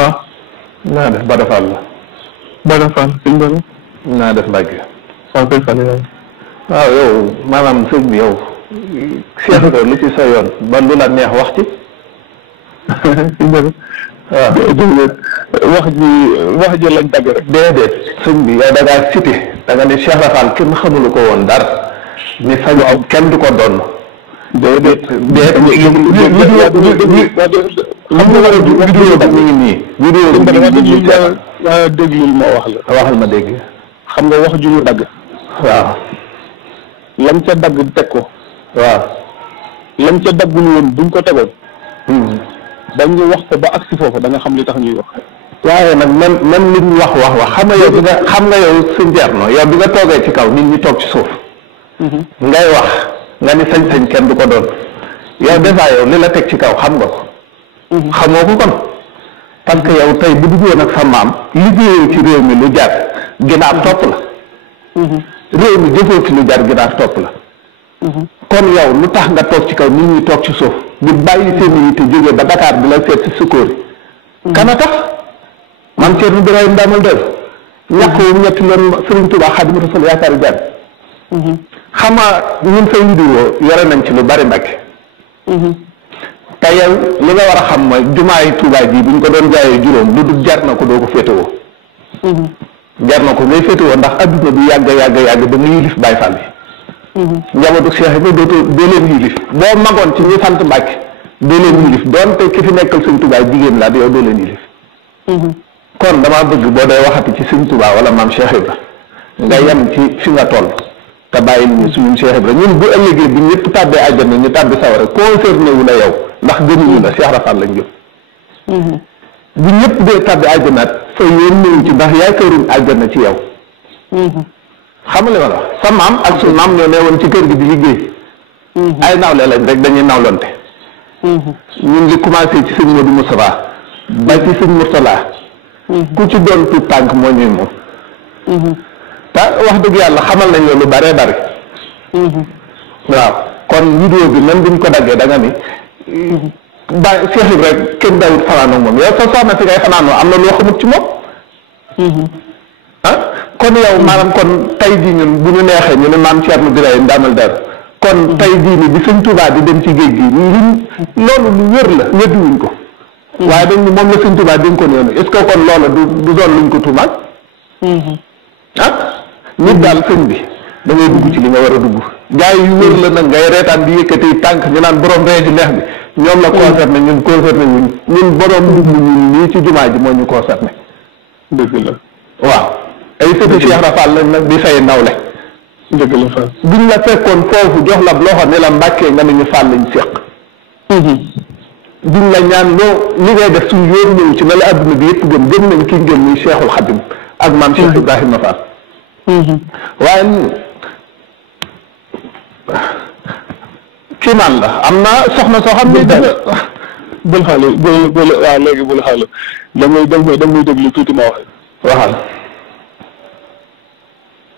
waaw. naa def Bada Fall la. Bada Fall sëñ Bada. naa def Mbacke. waaw sëñ Fall yow. waaw yow maanaam sëñ bi yow. seet nga lu ci sa yoon ba lu la neex wax ci. sëñ Bada. waaw wax ji lañ dagg rek. déedéet sëñ bi yow da ngaa cité da nga ne Cheikh Rafal kenn xamulu ko woon dara. ni sañu am kenn du ko doon. déedéet xam nga war a vidéo bi mi ngi nii. vidéo bi mi ngi nii déglul ma wax la. waxal ma dégg. xam nga wax ju ñu dagg. waaw. lam ca dagg teg ko. waaw. lam ca daggul woon buñ ko tegoon. dañu wax ko ba agsi foofu da nga xam li tax ñuy wax. waaye nag même nit ñi wax xam nga yow xam nga yow sëñ Thierno yow bi nga toogee ci kaw nit ñi toog ci suuf. ngay wax nga ni sañ-sañ kenn du ko doon. yow dèjà yow li la teg ci kaw xam nga ko. xamoo ko kon. parce que yow tey bu duggoon ak sa maam liggéeyoo ci réew mi lu jar ginaar topp la. réew mi jëfoo ci lu jar ginaar topp la. kon yow lu tax nga toog ci kaw nit ñi toog ci suuf di bàyyi seen yi te jógee ba Dakar bi la seet si Sukóori. kana tax man Thierno Birahim Ndamal Deme. ñàkk wu ñetti leen Serigne Touba Xaadimu Rasuul yaakaari jaan. xam nga ñun say vidéo yore nañ ci lu bari Mbàkke. te yow li nga war a xam mooy jumaay Touba ji bu ñu ko doon jaayee juróom lu dul jar na ko doo ko féetewoo. jar na ko ngay féetewoo ndax adduna bi yàgg ba mu yilif Baay Faal bi. njabootu Cheikh bi doo leen yilif boo magoon ci ñi sant Mbàkke doo leen yilif doonte ki fi nekkal Sëñ Touba jigéen la yow doo leen yilif. kon damaa bëgg boo dee waxati ci Sëñ Touba wala maam Cheikh Ibra nga yem ci fi nga toll. te bàyyi ñu suñu Cheikh Ibra ñun bu ëllëgee bi ñëpp tàbbee àjjana ñu tàbbi sawara concerné wu la yow ndax gënuñu la Cheikh Rafal lañ gëm. bu ñëpp dee tàbbi àjjana fa yoon ñëw ci ndax yaakaaruñ àjjana ci yow. xam nga li ma la wax sa maam ak suñu maam ñoo ne woon ci kër gi di liggéey. ay nawle lañ rek dañuy nawlonte. ñun li commencé ci sëñ Modou Moustapha ba ci sëñ Mourtala. ku ci doon tuut tànk moo ñuy moom. te wax dëgg yàlla xamal nañ lu bare bare. waaw kon vidéo bi même buñ ko daggee da nga ni ba Cheikh Ibra rek kenn dawut fanaan ak moom yow sa soxna si ngay fanaanoo am na loo xamut ci moom. kon yow maanaam kon tey jii ñun bu ñu neexee ñu ne maam Thierno Birahim Ndamal Deme kon tey jii ni bi Sëñ Touba di dem ci géej gi loolu lu wér la weddiwuñ ko. waaye dañ ni moom la Sëñ Touba dénk ko noonu est-ce que kon loolu du doon luñ ko tuumaal. nit daal sëñ bi da ngay dugg ci li nga war a dugg gars yi yu wër la nag ngay reetaan di yëkkati tànk ñu naan borom ree ji neex bi ñoom la concerné ñun concerné wuñ ñun borom dugg ñun nii ci jumaa ji moo ñu concerné. dëgg la waaw ay sëti Cheikh Rafal lañ nag di say nawle. dëgg la Fall. buñ la fekkoon foofu jox la loxo ne la mbàkkee nga ne ñu Fall lañ seq. duñ la ñaan loo li ngay def suñu yoon ñëw ci na la adduna bi yëpp gëm nañ ki ngeen muy Cheikhul Khadim ak maam Cheikh Ibrahima Fall. waaye kii naan la am na soxna soo xam ne bul xaale bul waaw léegi bul xaale damay déglu tuuti ma wax waxal.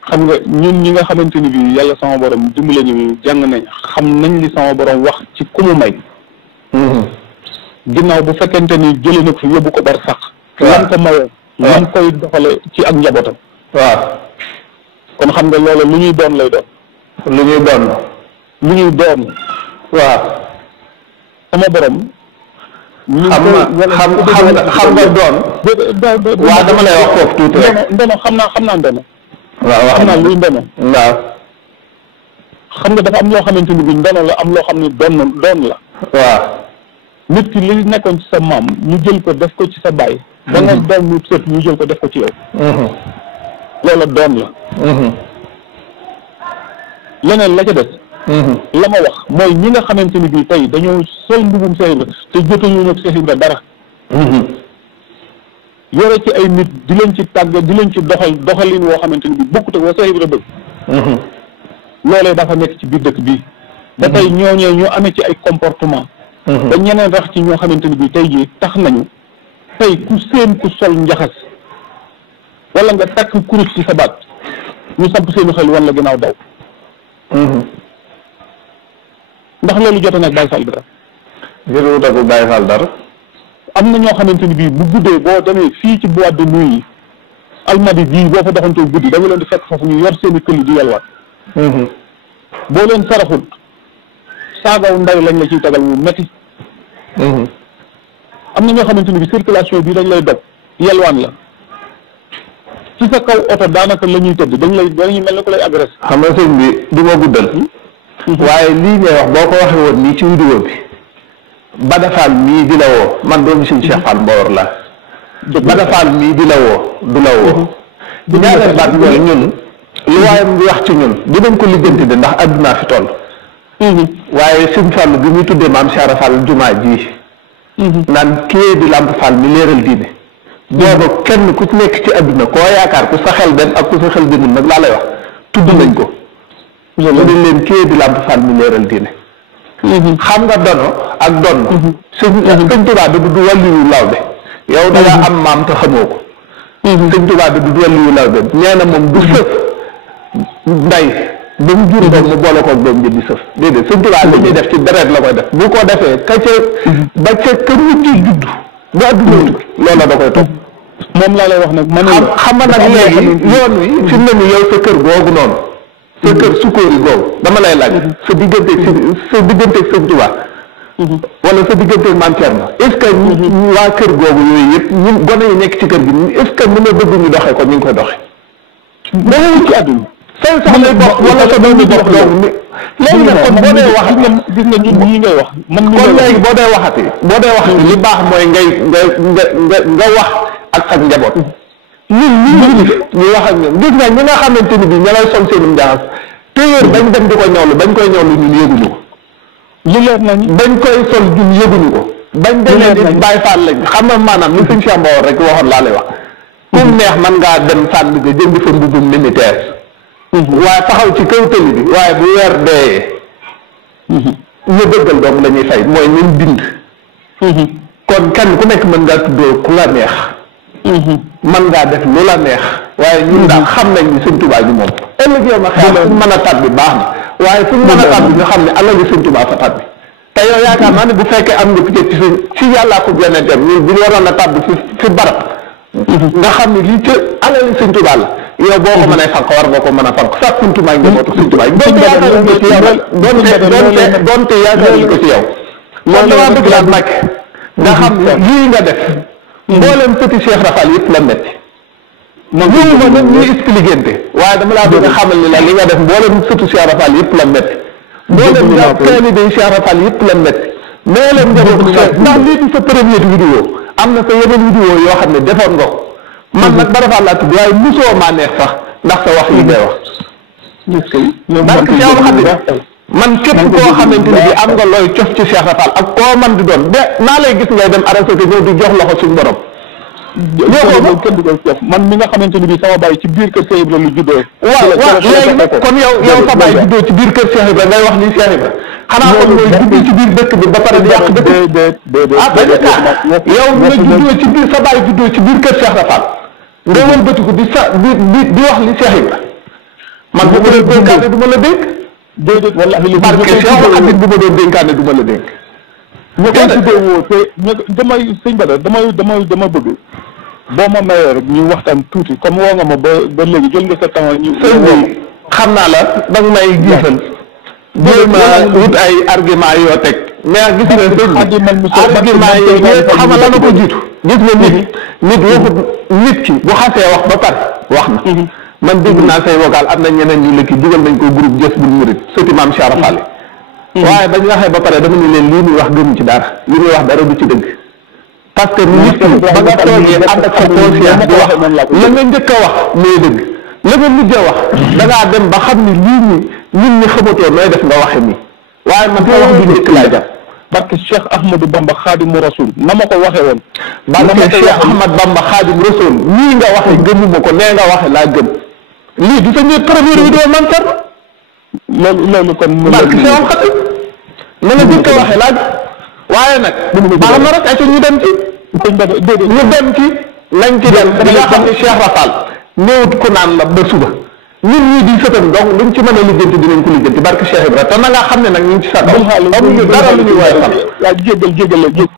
xam nga ñun ñi nga xamante ni bii yàlla sama borom dimbale ñu jàng nañ xam nañ li sama borom wax ci ku mu may. ginnaaw bu fekkente ni jëlee na ko fi yóbbu ko bar sax. lan ko mayoo. lan koy doxale ci ak njabootam. waaw. kon xam nga loolu lu ñuy doon lay doon. lu ñuy doon. lu ñuy doon. waaw. sama borom. xam nga doon. waaw dama lay wax foofu tuuti rek. ndono xam naa ndono. waaw xam naa luy ndono. waaw. xam nga dafa am loo xamante ni bi ndono la am loo xam ne doon la. waaw. nit ki li nekkoon ci sa maam ñu jël ko def ko ci sa baay. ba nga doon mu sët ñu jël ko def ko ci yow. loola doon la. leneen la ca des. la ma wax mooy ñi nga xamante ni bii tey dañoo sol mbubum Cheikh Ibra te jotuñu nag Cheikh Ibra dara. yore ci ay nit di leen ci tàgg di leen ci doxalin woo xamante ni bii bokkut ak wa Cheikh Ibra bëgg. loolee dafa nekk ci biir dëkk bii. ba tey ñooñee ñu amee ci ay comportement. ba ñeneen rax ci ñoo xamante ni bii tey jii tax nañu tey ku seen ku sol njaxas wala nga takk kurus ci sa baat ñu samp seeni xel wan la ginnaaw daw. ndax loolu jote nag Baye Fall dara. jërëjëf Baye Fall dara. am na ñoo xamante ni bii bu guddee boo demee fii ci boîte de nuit yi almadi bii boo fa doxantoo guddi da nga leen di fekk foofu ñu yor seen i këll di yalwaat boo leen saraxut saagaw nday lañ la ciy tegal wu métti am na ñoo xamante ni bi circulation bii dañ lay dog yelwaan la ci sa kaw oto daanaka la ñuy tëdd dañuy mel ni ko lay agressé. xam nga sëñ bi du ma guddal waaye lii ngay wax boo ko waxee woon nii ci vidéo bi Bada Fall mii di la woo man doomu sëñ Cheikh Fall Mbawar la Bada Fall mii di la woo du la woo ñaareel baat mooy ñun lu waayam di wax ci ñun dinañ ko lijjanti de ndax addunaa fi toll waaye sëñ Fall bi muy tuddee maam Cheikh Fall jumaa ji naan kii di Lamp Fall mi leeral diine booba kenn ku ci nekk ci adduna koo yaakaar ku sa xel dem ak ku sa xel demul nag laa lay wax tudd nañ ko mu ne leen kii di Lamp Fall mi leeral diine xam nga dono ak donn sëñ Tuubaa da du wàlliwu lawbe yow da nga am maam te xamoo ko sëñ Tuubaa da du wàlliwu lawbe nee na moom du sëf nday ba mu jur doom mu boole koog doom jëndi sëf déedéet sëñ Tuubaa li ñuy def ci deret la koy def bu ko defee ka ca ba ca ka mujj judd ba adduna tukki loola da koy topp moom laa lay wax nag man xam nga nag léegi yoon wi fi mu ne ni yow sa kër googu noonu sa kër sukóori googu dama lay laaj sa digganteeg sëñ Tuubaa wala sa digganteeg Maam Cerno est-ce que waa kër googu yooyu yëpp ñu gone yi nekk ci kër gi est-ce que mën a bëgg ñu doxee ko ñu ngi koy doxee danga ci àdduna say soxlay bopp wala sa doomi bopp doomu léegi nag kon boo dee wax gis nga ñun ñii ngay wax man kon léegi boo dee waxati li baax mooy nga wax ak sa njaboot ñun ñu wax ak ñoom gis nga ñi nga xamante ni bi ña lay sol seenum njaxas téyéer bañ dem di ko ñoolu bañ koy ñoolu ñun yëguñu ko li leer nañ bañ koy sol ñun yëguñu ko bañ demee di Baay Faal lañ xam nga maanaam li sëñ Cheikh Mbawar rek waxoon laa lay wax comme neex man ngaa dem sànni ga jënd fa mbubum militaire waaye taxaw ci kaw tëli bi waaye bu weer dee ñu dëggal doom la ñuy fay mooy ñun bind kon kenn ku nekk mën ngaa tuddoo ku la neex mën ngaa def lu la neex waaye ñun daal xam nañ ni sëñ Tuubaa ji moom ëllëg yow ma xeex fu mën a tàbbi baax na waaye fu mën a tàbbi ñu xam ne alali sëñ Tuubaa fa tàbbi te yow yaakaar naa ne bu fekkee am nga peut-être ci yàllaa ko yonentam ñun bu ñu waroon a tàbbi fi barab nga xam ne lii ca alali sëñ Tuubaa la yow boo ko mënee fanq war nga ko mën a fanq sax sëñ Tuubaa njabootu sëñ Tuubaa doonte yaakaar ko ci yow loolu damaa bëgg laa màcc nga xam ne lii nga def mbooleem petit Cheikh Rafal yëpp la metti ñëw ma nag ñuy expliqué waaye dama laa bëgg a xamal ni la li nga def mbooleem petit Cheikh Rafal yëpp la metti mbooleem taalibe Cheikh Rafal yëpp la metti mbooleem njabootu Cheikh ndax lii di sa première vidéo am na sa yeneen vidéo yoo xam ne defoon nga ko man nag Bada Fall laa tudd waaye musoo maa neex sax ndax sa wax yi ngay wax parce que Cheikh xam ne man képp koo xamante ni bi am nga looy cof ci Cheikh Rafal ak koo man di doon de naa lay gis ngay dem arrêté ko ñëw di jox loxo suñu borom loolu kenn du ko cof man mi nga xamante ni bi sama baay ci biir kër Cheikh Ibra lu juddoo waaw léegi nag kon yow sa baay juddoo ci biir kër Cheikh Ibra ngay wax ni Cheikh Ibra xanaa kon mooy juddoo ci biir dëkk bi ba pare di yàq dëkk yow nga juddoo ci biir sa baay juddoo ci biir kër Cheikh Rafal nga wëlbatiku di wax li Cheikh Ibra man bu ma doon dénkaane du ma la dénk déedéet wallahi barke Cheikh Xadim bu ma doon dénkaane du ma la dénk ñu koy tuddee woo te damay sëñ Bada dama bëgg boo ma mayee rek ñu waxtaan tuuti comme woo nga ma ba léegi jël nga sa temps ñu sëñ bi xam naa la danga may giisal jéem a wut ay argument yoo teg mais gis nga sëñ bi argument yi xam nga la na ko jiitu gis nga nit waxut nit ki bu xasee wax ba pare wax na man dégg naa say vocal am na ñeneen ñu lëkki dugal nañ ko groupe Jës bul Murid sëti maam Cheikh Rafal waaye bañ waxee ba pare dama ni leen lii muy wax gëmu ci dara li muy wax dara du ci dëgg parce que nit ki ba nga toogee ànd ak sa conscience di wax la nga njëkk a wax mooy dëgg la nga mujj a wax da ngaa dem ba xam ni lii ñi nit ñi xamatoo nooy def nga waxe nii waaye man sa wax bi njëkk laa jàpp parce que Cheikh Ahmadou Bamba Xaadimu Rasul na ma ko waxee woon parce que Cheikh Ahmad Bamba Xaadimu Rasul nii nga waxe gëmuma ko nee nga waxe laa gëm lii du sa ñëw première vidéo man sar loolu kon barke Cheikh Xadim na nga jëkk a waxe laaj waaye nag baax na rek ay ñu dem ci ñu dem ci lañ ci dem da nga xam ne Cheikh Rafal néewut ku naan la ba suba ñun ñii di sëtam donc luñ ci mën a lijjanti dinañ ko lijjanti barke Cheikh Ibra te na nga xam ne nag ñu ngi ci sa kaw amuñu dara lu ñuy waaye xam jéggal